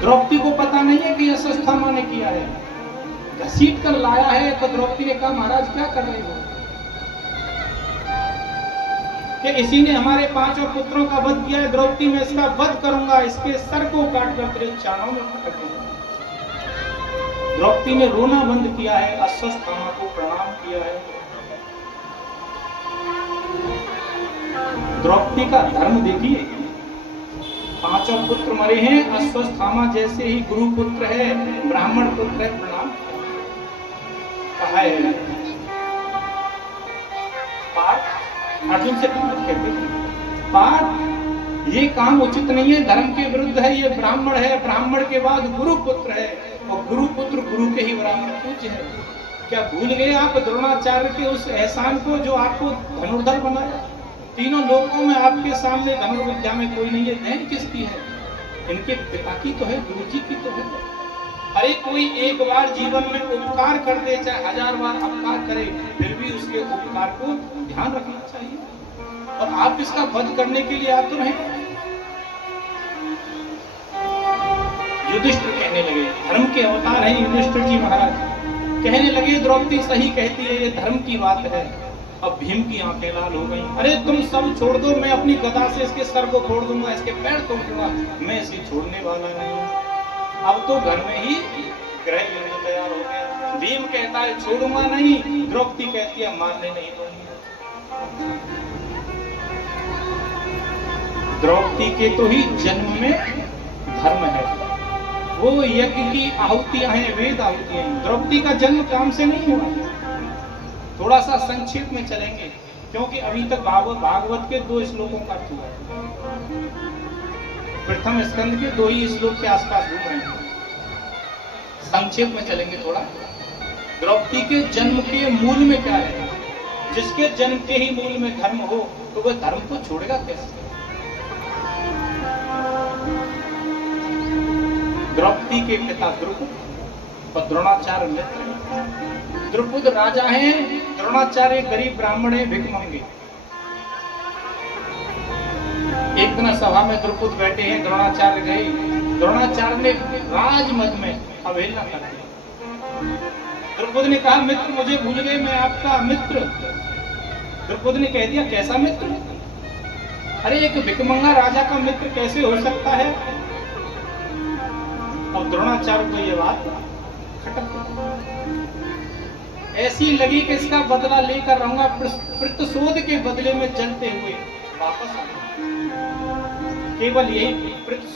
द्रौपदी को पता नहीं है कि अश्वत्थामा ने किया है, घसीट कर लाया है। तो द्रौपदी ने कहा महाराज क्या कर रहे हो, कि इसी ने हमारे 5 पुत्रों का वध किया है। द्रौपदी मैं इसका वध करूंगा, इसके सर को काट कर तेरे चारों में फटक दूंगा। द्रौपदी ने रोना बंद किया है, अश्वत्थामा को प्रणाम किया है। द्रौपदी का धर्म देखिए, 5 पुत्र मरे हैं, अश्वत्थामा जैसे ही गुरु पुत्र है, ब्राह्मण पुत्र है, प्रणाम कहा है। पार्थ अर्जुन से कहते थे, पार्थ ये काम उचित नहीं है, धर्म के विरुद्ध है, ये ब्राह्मण है, ब्राह्मण के बाद गुरु पुत्र है, और गुरु पुत्र गुरु के ही बराबर पूज्य है। क्या भूल गए आप द्रोणाचार्य के उस एहसान को जो आपको धनुर्धर बनाया? तीनों लोकों में आपके सामने धनुर्विद्या में कोई नहीं है, देन किसकी है? इनके पिता की तो है, गुरु जी की तो है। अरे कोई एक बार जीवन में उपकार कर दे, चाहे 1000 बार अपकार करे, फिर भी उसके उपकार को ध्यान रखना चाहिए। और आप इसका वध करने के लिए आतुर हैं। युधिष्ठिर कहने लगे, धर्म के अवतार हैं युधिष्ठिर जी महाराज, कहने लगे द्रौपदी सही कहती है, ये धर्म की बात है। अब भीम की आंखें लाल हो गई। अरे तुम सब छोड़ दो, मैं अपनी गदा से इसके सर को फोड़ दूंगा, इसके पैर तोड़ दूंगा, मैं इसे छोड़ने वाला नहीं। अब तो घर में ही गृह युद्ध तैयार हो गया। भीम कहता है छोड़ूंगा नहीं, द्रौपदी कहती है मारने नहीं दूंगी। द्रौपदी के तो ही जन्म में धर्म है, वो यज्ञ की आहुतियां हैं, वेद आहुतियां हैं। द्रौपदी का जन्म काम से नहीं हुआ। थोड़ा सा संक्षेप में चलेंगे, क्योंकि अभी तक भागवत के 2 श्लोकों का अर्थ हुआ है। प्रथम स्कंद के 2 ही श्लोक के आसपास घूम रहे हैं। संक्षेप में चलेंगे थोड़ा। द्रौपदी के जन्म के मूल में क्या है? जिसके जन्म के ही मूल में धर्म हो, तो वह धर्म को छोड़ेगा कैसे? द्रौपदी के पिता द्रुपद और द्रोणाचार्य मित्र। द्रुपद राजा हैं, द्रोणाचार्य गरीब ब्राह्मण है, भिखमंगे। एक दिन सभा में द्रुपद बैठे हैं, द्रोणाचार्य गए, द्रोणाचार्य ने राजमद में अवहेलना कर दी। द्रुपद ने कहा मित्र मुझे भूल गए, मैं आपका मित्र। द्रुपद ने कह दिया कैसा मित्र? अरे एक भिखमंगा राजा का मित्र कैसे हो सकता है? और द्रोणाचार्य को यह बात खटक ऐसी लगी कि इसका बदला लेकर रहूंगा। प्रतिशोध के बदले में जलते हुए वापस आऊंगा। केवल यही प्रतिशोध